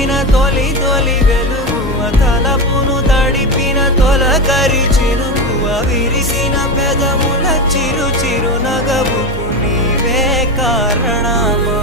నింపిన తొలి తొలి వెలుగువ తలపును తడిపిన తొలకరి చినుకువ విరిసిన పెదముల చిరు చిరు నగవుకు నీవే కారణమా.